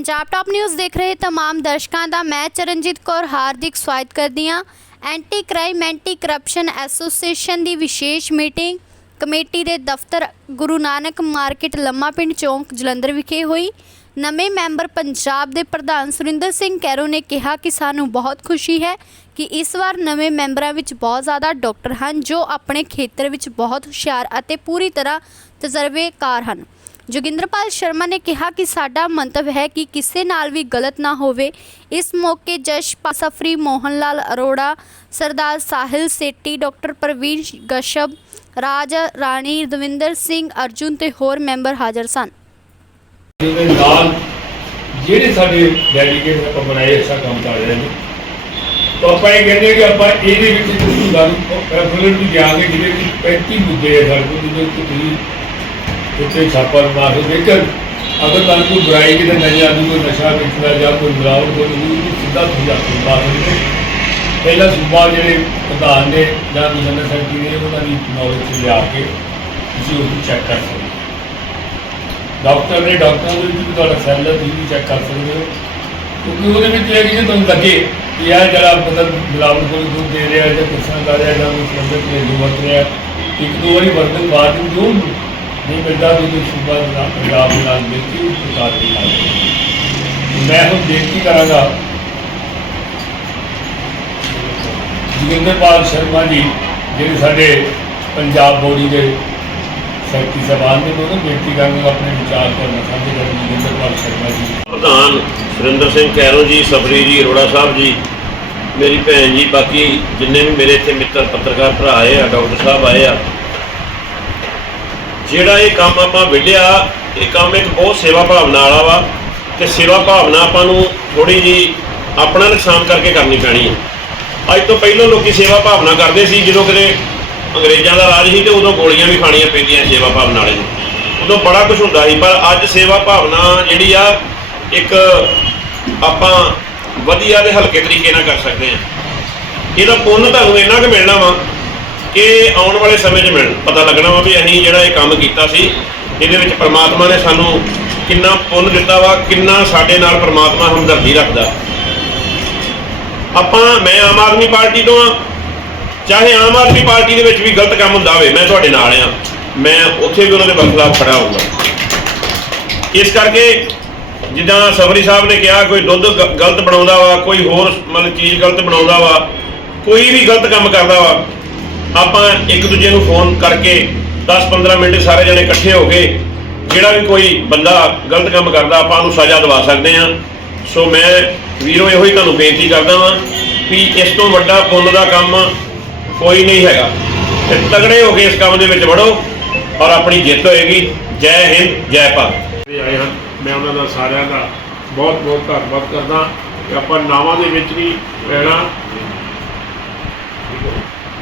Punjab top news ਦੇਖ ਰਹੇ तमाम ਦਰਸ਼ਕਾਂ ਦਾ ਮੈਂ ਚਰਨਜੀਤ ਕੌਰ ਹਾਰਦਿਕ ਸਵਾਗਤ ਕਰਦੀ ਹਾਂ anti crime anti corruption association ਦੀ ਵਿਸ਼ੇਸ਼ ਮੀਟਿੰਗ ਕਮੇਟੀ ਦੇ ਦਫ਼ਤਰ ਗੁਰੂ ਨਾਨਕ ਮਾਰਕੀਟ ਲੰਮਾ ਪਿੰਡ ਚੌਂਕ ਜਲੰਧਰ ਵਿਖੇ ਹੋਈ ਨਵੇਂ ਮੈਂਬਰ ਪੰਜਾਬ ਦੇ ਪ੍ਰਧਾਨ ਸੁਰਿੰਦਰ ਸਿੰਘ ਕੈਰੋ ਨੇ ਕਿਹਾ ਕਿ ਸਾਨੂੰ ਬਹੁਤ ਖੁਸ਼ੀ ਹੈ ਕਿ ਇਸ ਵਾਰ ਨਵੇਂ ਮੈਂਬਰਾਂ ਵਿੱਚ ਬਹੁਤ ਜ਼ਿਆਦਾ ਡਾਕਟਰ ਹਨ ਜੋ ਆਪਣੇ ਖੇਤਰ ਵਿੱਚ ਬਹੁਤ ਹੁਸ਼ਿਆਰ ਅਤੇ ਪੂਰੀ ਤਰ੍ਹਾਂ ਤਜਰਬੇਕਾਰ ਹਨ ਜੋਗਿੰਦਰਪਾਲ ਸ਼ਰਮਾ ਨੇ ਕਿਹਾ ਕਿ ਸਾਡਾ ਮੰਤਵ ਹੈ ਕਿ ਕਿਸੇ ਨਾਲ ਵੀ ਗਲਤ ਨਾ ਹੋਵੇ ਇਸ ਮੌਕੇ ਜਸ਼ ਸਫਰੀ ਮੋਹਨ ਲਾਲ ਅਰੋੜਾ ਸਰਦਾਰ ਸਾਹਿਲ ਸੇਠੀ ਡਾਕਟਰ ਪ੍ਰਵੀਨ ਗਸ਼ਬ ਰਾਜ ਰਾਣੀ ਦਵਿੰਦਰ ਸਿੰਘ ਅਰਜੁਨ ਤੇ ਹੋਰ ਮੈਂਬਰ ਹਾਜ਼ਰ ਸਨ ਦੇ ਨਾਲ ਜਿਹੜੇ ਸਾਡੇ ਡੈਲੀਗੇਟ ਆਪਾਂ ਬਣਾਏ ਅੱਛਾ ਕੰਮ ਕਰ ਰਹੇ ਨੇ ਤਾਂ ਆਪਾਂ ਇਹ ਕਹਿੰਦੇ ਹਾਂ ਕਿ ਆਪਾਂ ਇਹਦੇ ਵਿੱਚ ਤੁਸੀਂ ਗੱਲ ਰੈਗੂਲਰ ਵੀ ਜਾਗੇ ਜਿਹਦੇ ਵਿੱਚ 35 ਮੁੱਦੇ ਹੈ ਸਾਡੇ ਕੋਲ ਜਿਹਦੇ ਵਿੱਚ ਤੁਸੀਂ ਉੱਤੇ ਛਾਪਾ ਮਾਰ ਕੇ ਜੇਕਰ ਅਗਰ ਤੁਹਾਨੂੰ ਕੋਈ ਬੁਰਾਈ ਕਿਤੇ ਨਜ਼ਰ ਆਉਂਦੀ ਕੋਈ ਨਸ਼ਾ ਵੇਚਦਾ ਜਾਂ ਕੋਈ ਮਿਲਾਵਟ ਕੋਈ ਨਹੀਂ ਸਿੱਧਾ ਤੁਸੀਂ ਆਪਣੀ ਬਾਤ ਦੇ ਪਹਿਲਾ ਸੂਬਾ ਜਿਹੜੇ ਪ੍ਰਧਾਨ ਨੇ, ਜਾਂ ਮਿਸ਼ਨ ਸੈਕਟਰੀ ਨੇ, ਉਹਨਾਂ ਦੀ ਨੌਲੇਜ ਚ ਲਿਆ ਕੇ ਤੁਸੀਂ ਉਹਨੂੰ ਚੈੱਕ ਕਰ ਸਕਦੇ ਹੋ। ਡਾਕਟਰ ਨੇ ਡਾਕਟਰਾਂ ਦੇ ਵਿੱਚ ਵੀ ਤੁਹਾਡਾ ਸੈੱਲ ਹੈ, ਤੁਸੀਂ ਵੀ ਚੈੱਕ ਕਰ ਸਕਦੇ ਹੋ। ਕਿਉਂਕਿ ਉਹਦੇ ਵਿੱਚ ਇਹ ਕਿ ਜੇ ਤੁਹਾਨੂੰ ਲੱਗੇ ਕਿ ਇਹ ਜਿਹੜਾ ਮਤਲਬ ਮਿਲਾਵਟ ਕੋਈ ਦੁੱਧ ਦੇ ਰਿਹਾ ਜਾਂ ਕਿਸ ਤਰ੍ਹਾਂ ਕਰ ਰਿਹਾ ਜਾਂ ਕੋਈ ਸਿਲੰਡਰ ਤੇ ਵਰਤ ਰਿਹਾ, ਇੱਕ ਦੋ ਵਾਰੀ ਵਰਤਣ ਬਾਅਦ ਨੂੰ ਜੋ ਨਹੀਂ ਮਿਲਦਾ ਵੀ ਕੋਈ ਸੂਬਾ ਦਾ ਪੰਜਾਬ ਦੇ ਨਾਲ ਮਿਲ ਕੇ ਉਸ ਪ੍ਰਕਾਰ ਦੀ ਨਾਲ ਮੈਂ ਹੁਣ ਬੇਨਤੀ ਕਰਾਂਗਾ। ਜੋਗਿੰਦਰਪਾਲ ਸ਼ਰਮਾ ਜੀ, ਜਿਹੜੇ ਸਾਡੇ ਪੰਜਾਬ ਬੋਡੀ ਦੇ ਸੈਕਟਰੀ ਸਾਹਿਬਾਨ ਨੇ, ਉਹਨਾਂ ਬੇਨਤੀ ਕਰਾਂਗਾ ਆਪਣੇ ਵਿਚਾਰ ਕਰਨ, ਸਾਂਝੇ ਕਰਨ ਜੋਗਿੰਦਰਪਾਲ ਸ਼ਰਮਾ ਜੀ। ਪ੍ਰਧਾਨ ਸੁਰਿੰਦਰ ਸਿੰਘ ਕੈਰੋ ਜੀ, ਸਬਰੀ ਜੀ, ਅਰੋੜਾ ਸਾਹਿਬ ਜੀ, ਮੇਰੀ ਭੈਣ ਜੀ, ਬਾਕੀ ਜਿੰਨੇ ਵੀ ਮੇਰੇ ਇੱਥੇ ਮਿੱਤਰ ਪੱਤਰਕਾਰ ਭਰਾ ਆਏ ਆ, ਡਾਕਟਰ ਸਾਹਿਬ ਆਏ ਆ ਜਿਹੜਾ ਇਹ ਕੰਮ ਆਪਾਂ ਵਿੱਢਿਆ, ਇਹ ਕੰਮ ਇੱਕ ਬਹੁਤ ਸੇਵਾ ਭਾਵਨਾ ਵਾਲਾ ਵਾ ਤੇ ਸੇਵਾ ਭਾਵਨਾ ਆਪਾਂ ਨੂੰ ਥੋੜੀ ਜੀ ਆਪਣਾ ਨੁਕਸਾਨ ਕਰਕੇ ਕਰਨੀ ਪੈਣੀ ਹੈ। ਅੱਜ ਤੋਂ ਪਹਿਲਾਂ ਲੋਕੀ ਸੇਵਾ ਭਾਵਨਾ ਕਰਦੇ ਸੀ, ਜਦੋਂ ਕਿਤੇ ਅੰਗਰੇਜ਼ਾਂ ਦਾ ਰਾਜ ਸੀ ਤੇ ਉਦੋਂ ਗੋਲੀਆਂ ਵੀ ਖਾਣੀਆਂ ਪੈਂਦੀਆਂ ਸੇਵਾ ਭਾਵਨਾ ਵਾਲੇ ਨੂੰ। ਉਦੋਂ ਬੜਾ ਕੁਝ ਹੁੰਦਾ ਸੀ, ਪਰ ਅੱਜ ਸੇਵਾ ਭਾਵਨਾ ਜਿਹੜੀ ਆ, ਇੱਕ ਆਪਾਂ ਵਧੀਆ ਤੇ ਹਲਕੇ ਤਰੀਕੇ ਨਾਲ ਕਰ ਸਕਦੇ ਹਾਂ। ਇਹਦਾ ਪੁੰਨ ਤੁਹਾਨੂੰ ਇੰਨਾ ਕੁ ਮਿਲਣਾ ਵਾ ਕਿ ਆਉਣ ਵਾਲੇ ਸਮੇਂ 'ਚ ਮਿਲ ਪਤਾ ਲੱਗਣਾ ਵਾ ਵੀ ਅਸੀਂ ਜਿਹੜਾ ਇਹ ਕੰਮ ਕੀਤਾ ਸੀ, ਇਹਦੇ ਵਿੱਚ ਪ੍ਰਮਾਤਮਾ ਨੇ ਸਾਨੂੰ ਕਿੰਨਾ ਪੁੰਨ ਦਿੱਤਾ ਵਾ, ਕਿੰਨਾ ਸਾਡੇ ਨਾਲ ਪ੍ਰਮਾਤਮਾ ਹਮਦਰਦੀ ਰੱਖਦਾ। ਆਪਾਂ, ਮੈਂ ਆਮ ਆਦਮੀ ਪਾਰਟੀ ਤੋਂ ਆ ਚਾਹੇ ਆਮ ਆਦਮੀ ਪਾਰਟੀ ਦੇ ਵਿੱਚ ਵੀ ਗਲਤ ਕੰਮ ਹੁੰਦਾ ਹੋਵੇ, ਮੈਂ ਤੁਹਾਡੇ ਨਾਲ ਆ ਮੈਂ ਉੱਥੇ ਵੀ ਉਹਨਾਂ ਦੇ ਬਖਲਾਫ ਖੜਾ ਹੋਊਗਾ। ਇਸ ਕਰਕੇ ਜਿੱਦਾਂ ਸਬਰੀ ਸਾਹਿਬ ਨੇ ਕਿਹਾ, ਕੋਈ ਦੁੱਧ ਗਲਤ ਬਣਾਉਂਦਾ ਵਾ, ਕੋਈ ਹੋਰ ਮਤਲਬ ਚੀਜ਼ ਗਲਤ ਬਣਾਉਂਦਾ ਵਾ, ਕੋਈ ਵੀ ਗਲਤ ਕੰਮ ਕਰਦਾ ਵਾ ਆਪਾਂ ਇੱਕ ਦੂਜੇ ਨੂੰ ਫੋਨ ਕਰਕੇ 10-15 ਮਿੰਟ ਸਾਰੇ ਜਣੇ ਇਕੱਠੇ ਹੋ ਕੇ ਜਿਹੜਾ ਵੀ ਕੋਈ ਬੰਦਾ ਗਲਤ ਕੰਮ ਕਰਦਾ, ਆਪਾਂ ਉਹਨੂੰ ਸਜ਼ਾ ਦਿਵਾ ਸਕਦੇ ਆ ਸੋ ਮੈਂ ਵੀਰੋ, ਇਹੋ ਹੀ ਤੁਹਾਨੂੰ ਬੇਨਤੀ ਕਰਦਾ ਵਾਂ ਵੀ ਇਸ ਤੋਂ ਵੱਡਾ ਪੁੰਨ ਦਾ ਕੰਮ ਕੋਈ ਨਹੀਂ ਹੈਗਾ। ਤੇ ਤਗੜੇ ਹੋ ਕੇ ਇਸ ਕੰਮ ਦੇ ਵਿੱਚ ਵੜੋ ਔਰ ਆਪਣੀ ਜਿੱਤ ਹੋਏਗੀ। ਜੈ ਹਿੰਦ, ਜੈ ਭਾਰਤ। ਆਏ ਹਨ। ਮੈਂ ਉਹਨਾਂ ਦਾ ਸਾਰਿਆਂ ਦਾ ਬਹੁਤ ਬਹੁਤ ਧੰਨਵਾਦ ਕਰਦਾ। ਕਿ ਆਪਾਂ ਨਾਵਾਂ ਦੇ ਵਿੱਚ ਨਹੀਂ ਪੈਣਾ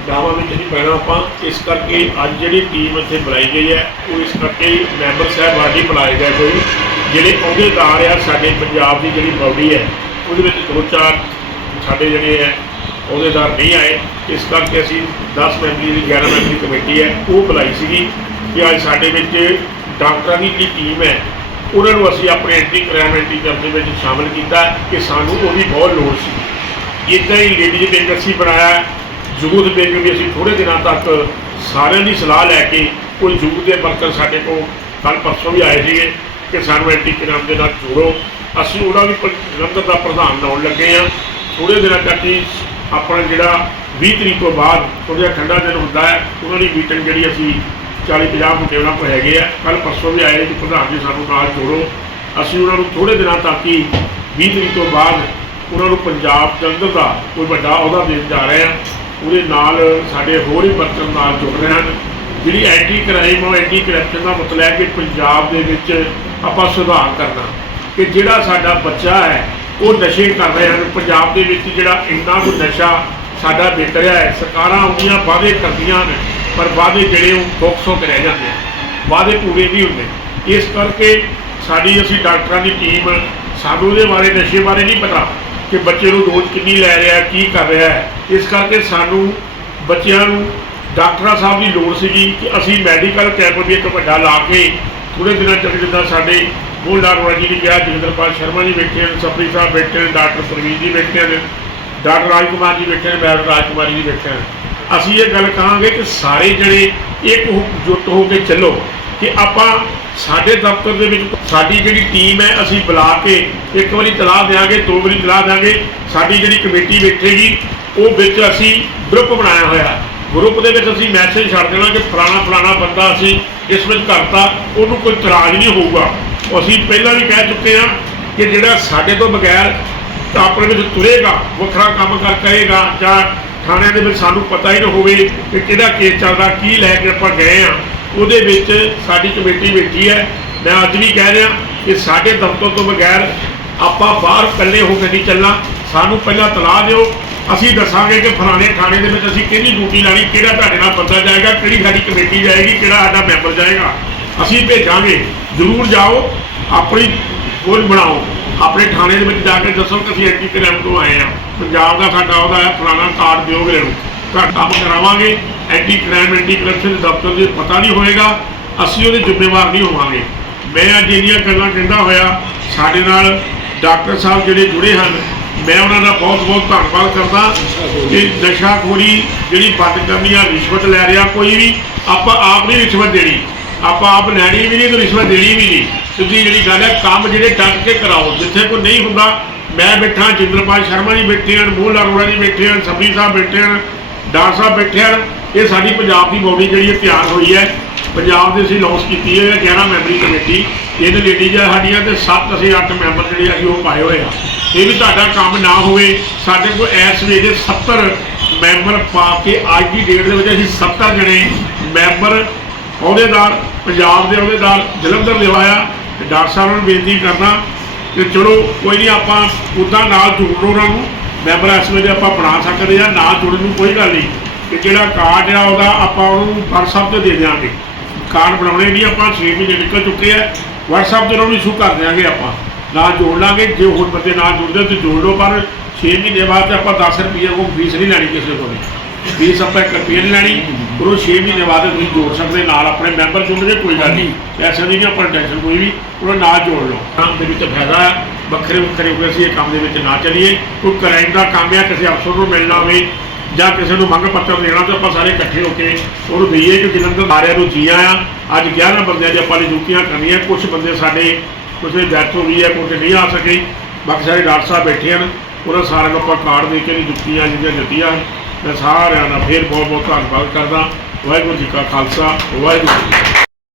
ਨਾਵਾਂ ਵਿੱਚ ਨਹੀਂ ਪੈਣਾ ਆਪਾਂ। ਇਸ ਕਰਕੇ ਅੱਜ ਜਿਹੜੀ ਟੀਮ ਇੱਥੇ ਬੁਲਾਈ ਗਈ ਹੈ, ਉਹ ਇਸ ਕਰਕੇ ਮੈਂਬਰ ਸਾਹਿਬ ਆਡੀ ਬਣਾਏ ਗਏ ਕੋਈ। ਜਿਹੜੇ ਅਹੁਦੇਦਾਰ ਆ ਸਾਡੇ ਪੰਜਾਬ ਦੀ ਜਿਹੜੀ ਬਾਡੀ ਹੈ, ਉਹਦੇ ਵਿੱਚ ਦੋ ਚਾਰ ਸਾਡੇ ਜਿਹੜੇ ਹੈ ਅਹੁਦੇਦਾਰ ਨਹੀਂ ਆਏ। ਇਸ ਕਰਕੇ ਅਸੀਂ 10 ਮੈਂਬਰੀ ਦੀ 11 ਮੈਂਬਰੀ ਕਮੇਟੀ ਹੈ, ਉਹ ਬੁਲਾਈ ਸੀਗੀ ਕਿ ਅੱਜ ਸਾਡੇ ਵਿੱਚ ਡਾਕਟਰਾਂ ਦੀ ਜਿਹੜੀ ਟੀਮ ਹੈ, ਉਹਨਾਂ ਨੂੰ ਅਸੀਂ ਆਪਣੇ ਐਂਟੀ ਕ੍ਰਾਈਮ ਐਂਟੀ ਕਰਮ ਦੇ ਵਿੱਚ ਸ਼ਾਮਲ ਕੀਤਾ ਕਿ ਸਾਨੂੰ ਉਹਦੀ ਬਹੁਤ ਲੋੜ ਸੀ। ਇੱਦਾਂ ਹੀ ਲੇਡੀਜ਼ ਵਿੰਗ ਅਸੀਂ ਬਣਾਇਆ ਯੂਥ ਵਿੰਗ ਵੀ ਅਸੀਂ ਥੋੜੇ ਦਿਨਾਂ ਤੱਕ ਸਾਰਿਆਂ ਦੀ ਸਲਾਹ ਲੈ ਕੇ ਕੋਈ ਯੂਥ ਦੇ ਵਰਕਰ ਸਾਡੇ ਕੋਲ ਕੱਲ ਪਰਸੋਂ ਵੀ ਆਏ ਸੀਗੇ ਕਿ ਸਾਨੂੰ ਐਂਟੀ ਕ੍ਰਾਈਮ ਦੇ ਨਾਲ ਜੋੜੋ। ਅਸੀਂ ਉਹਦਾ ਵੀ ਜਲੰਧਰ ਦਾ ਪ੍ਰਧਾਨ ਬਣਾਉਣ ਲੱਗੇ ਆ ਥੋੜੇ ਦਿਨਾਂ ਤੱਕ ਹੀ ਆਪਣਾ ਜਿਹੜਾ 20 ਤਰੀਕ ਤੋਂ ਬਾਅਦ ਥੋੜ੍ਹਾ ਜਿਹਾ ਠੰਡਾ ਦਿਨ ਹੁੰਦਾ ਹੈ, ਉਹਨਾਂ ਦੀ ਮੀਟਿੰਗ ਜਿਹੜੀ ਅਸੀਂ 40 50 ਮੁੰਡੇ ਉਹਨਾਂ ਕੋਲ ਹੈਗੇ ਆ। ਕੱਲ ਪਰਸੋਂ ਵੀ ਆਏ ਕਿ ਪ੍ਰਧਾਨ ਜੀ ਸਾਨੂੰ ਨਾਲ ਜੋੜੋ। ਅਸੀਂ ਉਹਨਾਂ ਨੂੰ ਥੋੜੇ ਦਿਨਾਂ ਤੱਕ ਹੀ 20 ਤਰੀਕ ਤੋਂ ਬਾਅਦ ਉਹਨਾਂ ਨੂੰ ਪੰਜਾਬ, ਜਲੰਧਰ ਦਾ ਕੋਈ ਵੱਡਾ ਅਹੁਦਾ ਦੇਣ ਜਾ ਰਹੇ ਆ ਉਹਦੇ ਨਾਲ ਸਾਡੇ ਹੋਰ ਹੀ ਵਰਕਰ ਨਾਲ ਜੁੜ ਰਹੇ ਹਨ। ਜਿਹੜੀ ਐਂਟੀ ਕ੍ਰਾਈਮ ਔਰ ਐਂਟੀ ਕਰਪਸ਼ਨ ਦਾ ਮਤਲਬ ਹੈ ਕਿ ਪੰਜਾਬ ਦੇ ਵਿੱਚ ਆਪਾਂ ਸੁਧਾਰ ਕਰਨਾ। ਕਿ ਜਿਹੜਾ ਸਾਡਾ ਬੱਚਾ ਹੈ, ਉਹ ਨਸ਼ੇ ਕਰ ਰਹੇ ਹਨ। ਪੰਜਾਬ ਦੇ ਵਿੱਚ ਜਿਹੜਾ ਇੰਨਾ ਕੁ ਨਸ਼ਾ ਸਾਡਾ ਵਿਕ ਰਿਹਾ ਹੈ, ਸਰਕਾਰਾਂ ਆਉਂਦੀਆਂ ਵਾਅਦੇ ਕਰਦੀਆਂ ਨੇ, ਪਰ ਵਾਅਦੇ ਜਿਹੜੇ ਉਹ ਫੋਕਸ ਹੋ ਰਹਿ ਜਾਂਦੇ ਆ। ਵਾਅਦੇ ਪੂਰੇ ਨਹੀਂ ਹੁੰਦੇ। ਇਸ ਕਰਕੇ ਸਾਡੀ ਅਸੀਂ ਡਾਕਟਰਾਂ ਦੀ ਟੀਮ, ਸਾਨੂੰ ਉਹਦੇ ਬਾਰੇ, ਨਸ਼ੇ ਬਾਰੇ ਨਹੀਂ ਪਤਾ। ਕਿ ਬੱਚੇ ਨੂੰ ਡੋਜ਼ ਕਿੰਨੀ ਲੈ ਰਿਹਾ, ਕੀ ਕਰ ਰਿਹਾ ਹੈ। ਇਸ ਕਰਕੇ ਸਾਨੂੰ ਬੱਚਿਆਂ ਨੂੰ ਡਾਕਟਰਾਂ ਸਾਹਿਬ ਦੀ ਲੋੜ ਸੀਗੀ ਕਿ ਅਸੀਂ ਮੈਡੀਕਲ ਕੈਂਪ ਵੀ ਇੱਕ ਵੱਡਾ ਲਾ ਕੇ ਥੋੜੇ ਦਿਨਾਂ ਤੱਕ ਜਿੱਦਾਂ ਸਾਡੇ ਬੋਲਦਾਰ ਰੋਣਾ ਜੀ ਨੇ ਕਿਹਾ, ਜਗਿੰਦਰਪਾਲ ਸ਼ਰਮਾ ਜੀ ਬੈਠੇ ਹਨ ਸਪਰੀ ਸਾਹਿਬ ਬੈਠੇ ਨੇ ਡਾਕਟਰ ਪ੍ਰਵੀਨ ਜੀ ਬੈਠੇ ਨੇ ਡਾਕਟਰ ਰਾਜਕੁਮਾਰ ਜੀ ਬੈਠੇ ਹਨ, ਮੈਡਮ ਰਾਜਕੁਮਾਰੀ ਜੀ ਬੈਠੇ ਨੇ ਅਸੀਂ ਇਹ ਗੱਲ ਕਹਾਂਗੇ ਕਿ ਸਾਰੇ ਜਣੇ ਇੱਕ ਜੁੱਟ ਹੋ ਕੇ ਚੱਲੋ। ਕਿ ਆਪਾਂ ਸਾਡੇ ਦਫ਼ਤਰ ਦੇ ਵਿੱਚ ਸਾਡੀ ਜਿਹੜੀ ਟੀਮ ਹੈ, ਅਸੀਂ ਬੁਲਾ ਕੇ ਇੱਕ ਵਾਰੀ ਤਲਾਹ ਦੇਾਂਗੇ ਦੋ ਵਾਰੀ ਤਲਾਹ ਦੇਾਂਗੇ ਸਾਡੀ ਜਿਹੜੀ ਕਮੇਟੀ ਬੈਠੇਗੀ, ਉਹ ਵਿੱਚ ਅਸੀਂ ਗਰੁੱਪ ਬਣਾਇਆ ਹੋਇਆ ਗਰੁੱਪ ਦੇ ਵਿੱਚ ਅਸੀਂ ਮੈਸੇਜ ਛੱਡ ਦੇਣਾ ਕਿ ਫਲਾਣਾ ਫਲਾਣਾ ਬੰਦਾ ਅਸੀਂ ਇਸ ਵਿੱਚ ਕਰਤਾ ਉਹਨੂੰ ਕੋਈ ਇਤਰਾਜ਼ ਨਹੀਂ ਹੋਊਗਾ। ਅਸੀਂ ਪਹਿਲਾਂ ਵੀ ਕਹਿ ਚੁੱਕੇ ਹਾਂ ਕਿ ਜਿਹੜਾ ਸਾਡੇ ਤੋਂ ਬਗੈਰ ਆਪਣੇ ਵਿੱਚ ਤੁਰੇਗਾ, ਵੱਖਰਾ ਕੰਮ ਕਰ ਕਰੇਗਾ, ਜਾਂ ਥਾਣਿਆਂ ਦੇ ਵਿੱਚ ਸਾਨੂੰ ਪਤਾ ਹੀ ਨਾ ਹੋਵੇ ਕਿ ਕਿਹੜਾ ਕੇਸ ਚੱਲਦਾ, ਕੀ ਲੈ ਕੇ ਆਪਾਂ ਗਏ ਆ ਉਹਦੇ ਵਿੱਚ ਸਾਡੀ ਕਮੇਟੀ ਬੈਠੀ ਹੈ। ਮੈਂ ਅੱਜ ਵੀ ਕਹਿ ਰਿਹਾ ਕਿ ਸਾਡੇ ਦਫ਼ਤਰ ਤੋਂ ਬਗੈਰ ਆਪਾਂ ਬਾਹਰ ਇਕੱਲੇ ਹੋ ਕੇ ਨਹੀਂ ਚੱਲਣਾ। ਸਾਨੂੰ ਪਹਿਲਾਂ ਤਲਾਹ ਦਿਓ। ਅਸੀਂ ਦੱਸਾਂਗੇ ਕਿ ਫਲਾਣੇ ਥਾਣੇ ਦੇ ਵਿੱਚ ਅਸੀਂ ਕਿਹੜੀ ਡਿਊਟੀ ਲਾਣੀ, ਕਿਹੜਾ ਤੁਹਾਡੇ ਨਾਲ ਬੰਦਾ ਜਾਏਗਾ, ਕਿਹੜੀ ਸਾਡੀ ਕਮੇਟੀ ਜਾਏਗੀ, ਕਿਹੜਾ ਸਾਡਾ ਮੈਂਬਰ ਜਾਏਗਾ। ਅਸੀਂ ਭੇਜਾਂਗੇ। ਜ਼ਰੂਰ ਜਾਓ, ਆਪਣੀ ਫੋਨ ਬਣਾਓ। ਆਪਣੇ ਥਾਣੇ ਦੇ ਵਿੱਚ ਜਾ ਕੇ ਦੱਸੋ ਕਿ ਅਸੀਂ ਐਂਟੀ ਕ੍ਰਾਈਮ ਤੋਂ ਆਏ ਆ ਪੰਜਾਬ ਦਾ ਸਾਡਾ ਉਹਦਾ ਫਲਾਣਾ ਕਾਰਡ ਦਿਓ ਅਗਲੇ ਨੂੰ ਘਰ ਕੰਮ ਕਰਾਵਾਂਗੇ। ਐਂਟੀ ਕ੍ਰਾਈਮ, ਐਂਟੀ ਕਰਪਸ਼ਨ ਦਫ਼ਤਰ ਦੇ ਪਤਾ ਨਹੀਂ ਹੋਏਗਾ, ਅਸੀਂ ਉਹਦੇ ਜ਼ਿੰਮੇਵਾਰ ਨਹੀਂ ਹੋਵਾਂਗੇ। ਮੈਂ ਅੱਜ ਇੰਨੀਆਂ ਗੱਲਾਂ ਕਹਿੰਦਾ ਹੋਇਆ, ਸਾਡੇ ਨਾਲ ਡਾਕਟਰ ਸਾਹਿਬ ਜਿਹੜੇ ਜੁੜੇ ਹਨ, ਮੈਂ ਉਹਨਾਂ ਦਾ ਬਹੁਤ ਬਹੁਤ ਧੰਨਵਾਦ ਕਰਦਾ ਕਿ ਨਸ਼ਾਖੋਰੀ ਜਿਹੜੀ ਬੰਦ ਕਰਨੀ ਆ, ਰਿਸ਼ਵਤ ਲੈ ਰਿਹਾ, ਕੋਈ ਵੀ ਆਪਾਂ ਆਪ ਨਹੀਂ ਰਿਸ਼ਵਤ ਦੇਣੀ। ਆਪਾਂ ਆਪ ਲੈਣੀ ਵੀ ਨਹੀਂ ਤੇ ਰਿਸ਼ਵਤ ਦੇਣੀ ਵੀ ਨਹੀਂ। ਸਿੱਧੀ ਜਿਹੜੀ ਗੱਲ ਹੈ, ਕੰਮ ਜਿਹੜੇ ਡੱਟ ਕੇ ਕਰਾਓ, ਜਿੱਥੇ ਕੋਈ ਨਹੀਂ ਹੁੰਦਾ। ਮੈਂ ਬੈਠਾ, ਜਿੰਦਰਪਾਲ ਸ਼ਰਮਾ ਜੀ ਬੈਠੇ ਹਨ, ਮੋਹਨ ਅਰੋੜਾ ਜੀ ਬੈਠੇ ਹਨ, ਸਬਰੀ ਸਾਹਿਬ ਬੈਠੇ ਹਨ, ਡਾਕਟਰ ਸਾਹਿਬ ਬੈਠੇ ਹਨ। ਇਹ ਸਾਡੀ ਪੰਜਾਬ ਦੀ ਬੋਡੀ ਜਿਹੜੀ ਹੈ ਤਿਆਰ ਹੋਈ ਹੈ। ਪੰਜਾਬ ਦੇ ਅਸੀਂ ਲਾਂਚ ਕੀਤੀ ਹੈ 11 ਮੈਂਬਰੀ ਕਮੇਟੀ। ਇਹਦੇ ਲੇਡੀਜ਼ ਆ ਸਾਡੀਆਂ ਤੇ 7 ਅਸੀਂ 8 ਮੈਂਬਰ ਜਿਹੜੇ ਅਸੀਂ ਉਹ ਪਾਏ ਹੋਏ ਆ। ਇਹ ਵੀ ਤੁਹਾਡਾ ਕੰਮ ਨਾ ਹੋਵੇ, ਸਾਡੇ ਕੋਲ ਇਸ ਵੇਲੇ 70 ਮੈਂਬਰ ਪਾ ਕੇ ਅੱਜ ਦੀ ਡੇਟ ਦੇ ਵਿੱਚ ਅਸੀਂ 70 ਜਣੇ ਮੈਂਬਰ ਅਹੁਦੇਦਾਰ, ਪੰਜਾਬ ਦੇ ਅਹੁਦੇਦਾਰ ਜਲੰਧਰ ਲਿਵਾਇਆ ਤੇ ਡਾਕਟਰ ਸਾਹਿਬ ਨੂੰ ਬੇਨਤੀ ਕਰਨਾ ਕਿ ਚਲੋ ਕੋਈ ਨਹੀਂ, ਆਪਾਂ ਉੱਦਾਂ ਨਾਲ ਜੋੜ ਲਓ ਉਹਨਾਂ ਨੂੰ ਮੈਂਬਰ ਇਸ ਵੇਲੇ ਆਪਾਂ ਬਣਾ ਸਕਦੇ ਆ ਨਾ ਜੁੜਨ ਨੂੰ ਕੋਈ ਗੱਲ ਨਹੀਂ। ਕਿ ਜਿਹੜਾ ਕਾਰਡ ਆ ਉਹਦਾ ਆਪਾਂ ਉਹਨੂੰ WhatsApp ਤੇ ਦੇ ਦਿਆਂਗੇ। ਕਾਰਡ ਬਣਾਉਣੇ ਵੀ ਆਪਾਂ 6 ਮਹੀਨੇ ਨਿਕਲ ਚੁੱਕੇ ਆ। WhatsApp ਤੇ ਉਹਨਾਂ ਨੂੰ ਇਸ਼ੂ ਕਰ ਦਿਆਂਗੇ ਆਪਾਂ। ਨਾਲ ਜੋੜ ਲਾਂਗੇ, ਜੇ ਹੋਰ ਬੰਦੇ ਨਾਲ ਜੁੜਦੇ ਤੇ ਜੋੜ ਲਓ, ਪਰ 6 ਮਹੀਨੇ ਬਾਅਦ ਤੇ ਆਪਾਂ 10 ਰੁਪਏ ਕੋ ਫੀਸ ਨਹੀਂ ਲੈਣੀ ਕਿਸੇ ਤੋਂ ਵੀ ਫੀਸ ਆਪਾਂ ਇੱਕ ਰੁਪਏ ਨਹੀਂ ਲੈਣੀ। ਪਰ ਉਹ 6 ਮਹੀਨੇ ਬਾਅਦ ਤੁਸੀਂ ਜੋੜ ਸਕਦੇ, ਨਾਲ ਆਪਣੇ ਮੈਂਬਰ ਜੁੜ ਜੇ ਕੋਈ ਗੱਲ ਨਹੀਂ। ਪੈਸੇ ਦੀ ਨਹੀਂ ਆਪਾਂ ਟੈਨਸ਼ਨ ਕੋਈ ਵੀ, ਉਹਨਾਂ ਨਾਲ ਜੋੜ ਲਓ। ਕੰਮ ਦੇ ਵਿੱਚ ਫਾਇਦਾ ਹੈ ਵੱਖਰੇ ਵੱਖਰੇ ਹੋ ਕੇ ਅਸੀਂ ਇਹ ਕੰਮ ਦੇ ਵਿੱਚ ਨਾ ਚਲੀਏ। ਕੋਈ ਕਰਾਈਮ ਦਾ ਕੰਮ ਆ, ਕਿਸੇ ਅਫਸਰ ਨੂੰ ਮਿਲਣਾ ਹੋਵੇ ਜਾਂ ਕਿਸੇ ਨੂੰ ਮੰਗ ਪੱਤਰ ਦੇਣਾ ਤਾਂ ਆਪਾਂ ਸਾਰੇ ਇਕੱਠੇ ਹੋ ਕੇ ਉਹਨੂੰ ਦਈਏ ਕਿ ਜਲੰਧਰ ਸਾਰਿਆਂ ਨੂੰ ਜੀ ਆਇਆ। ਅੱਜ 11 ਬੰਦਿਆਂ ਦੀ ਆਪਾਂ ਨਿਯੁਕਤੀਆਂ ਕਰਨੀਆਂ। ਕੁਝ ਬੰਦੇ ਸਾਡੇ ਕੁਝ ਡੈਥ ਹੋ ਗਈ ਹੈ ਕੁਝ ਨਹੀਂ ਆ ਸਕੇ। ਬਾਕੀ ਸਾਰੇ ਡਾਕਟਰ ਸਾਹਿਬ ਬੈਠੇ ਹਨ। ਉਹਨਾਂ ਸਾਰਿਆਂ ਨੂੰ ਆਪਾਂ ਕਾਰਡ ਦੇ ਕੇ ਨਿਯੁਕਤੀਆਂ ਜਿਹੜੀਆਂ ਦਿੱਤੀਆਂ ਮੈਂ ਸਾਰਿਆਂ ਦਾ ਫੇਰ ਬਹੁਤ ਬਹੁਤ ਧੰਨਵਾਦ ਕਰਦਾ। ਵਾਹਿਗੁਰੂ ਜੀ ਕਾ ਖਾਲਸਾ, ਵਾਹਿਗੁਰੂ ਜੀ